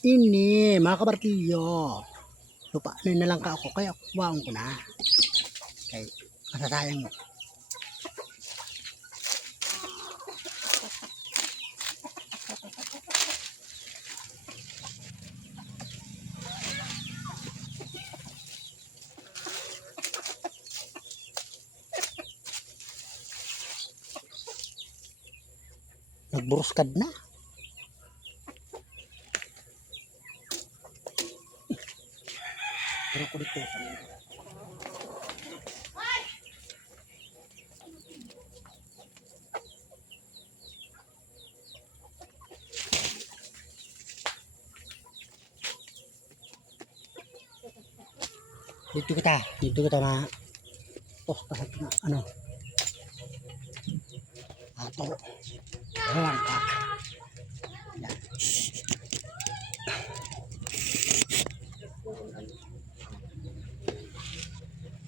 Ini, mga kabartilyo. Lupa na lang ka ako, kaya kuwaon ko na. Kaya masasayang mo. Nagburuskad na. Pero ko dito. Dito kita na. Oh, kasat na, ano. Ato. Ewan ka. Yan.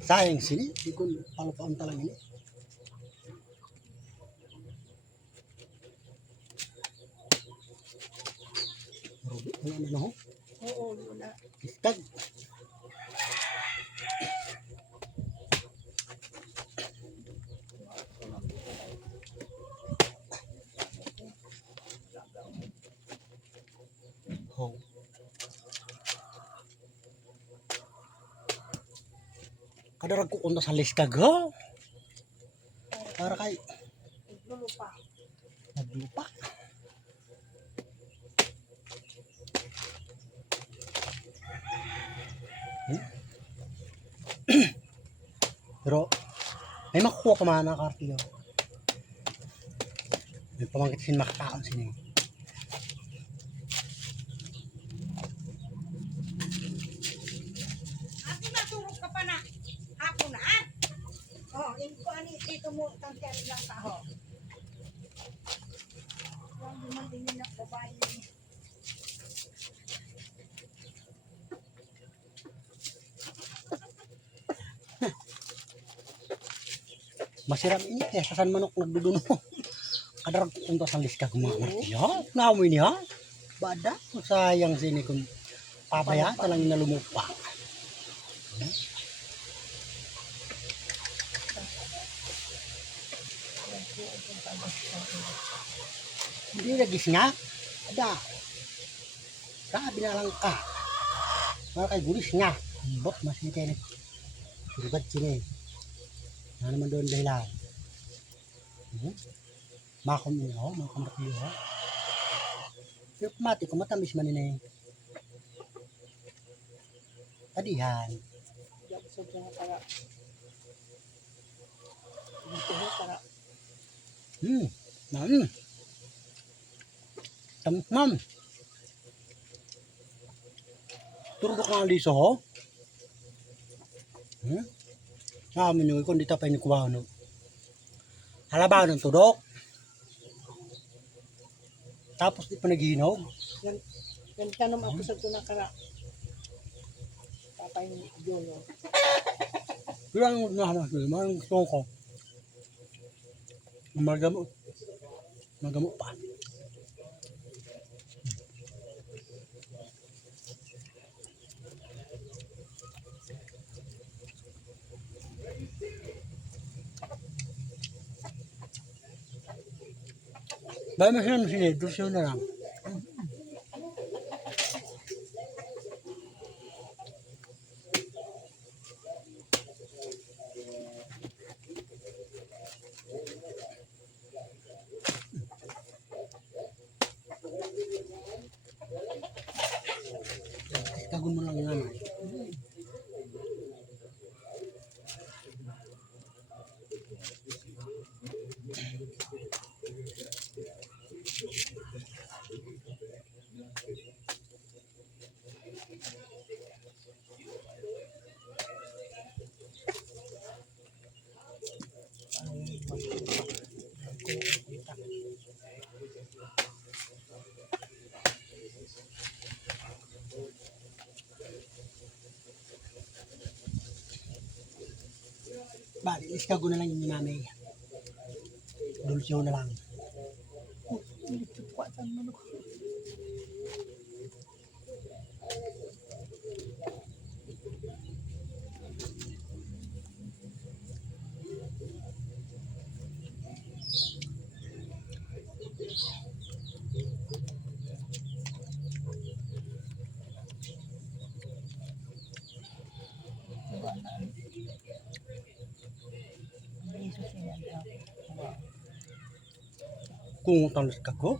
Sayang sini, di ko palupaan talang ini. Ano na ho? Oo, wala. Iskag. Oh. Kadarag ko unta sa liskag ho. Para kay Naglulupa. naglupa. Pero may makukuha ka man ng kartiyo. May pamangkit sin makakaon sini. Ate, matulog ka pa na. Hapon na, ah? Oh, yung ko ani dito mo tantiyan lang ka ho. Huwag naman din na babae. Masiram ini kaya sasan manok nagduduno. Kadarag ko unta sa liskag mga kartiyo. Ngamoy niya. Bada, sayang sini kung pabaya talang na lumupa. Hindi nagis nga. Ada. Sabi na lang ka. Mga kay gulis nga. Bot mas ni tenet. Surugat sini. Na naman doon dahilan. Makom ini ho, makom rakiyo ho. Pero mati ko matamis man ini. Tadihan. Diyan sobrang para. Dito ho para. Tamam. Turdo ka nga liso ho. Namin yung ikon dito pa yung kuwahan no. Halabaw ng tudok. Tapos di pa naghihinog. Yan tanong ako sa tunang kara. Papay ni Jolo. Pero ang nahamas ko, mga gusto ko. Magamot. Magamot pa. Dahil masinam sini, dulce na lang. Kagun mo lang yung ano. Bali, iskago na lang yung nanay. Dulce na lang. Dito po at ang manok. kung talos ka ko.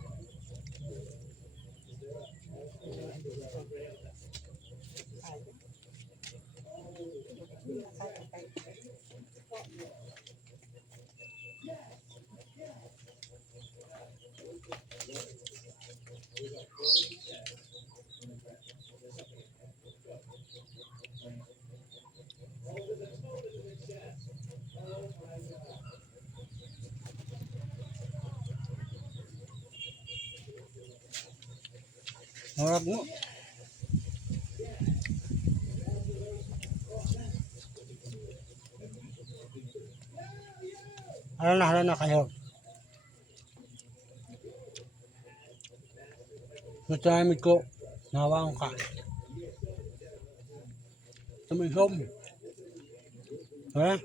Marag mo. Hala na kayo. Natamid ko. Nawang ka. Tumisom. Ha?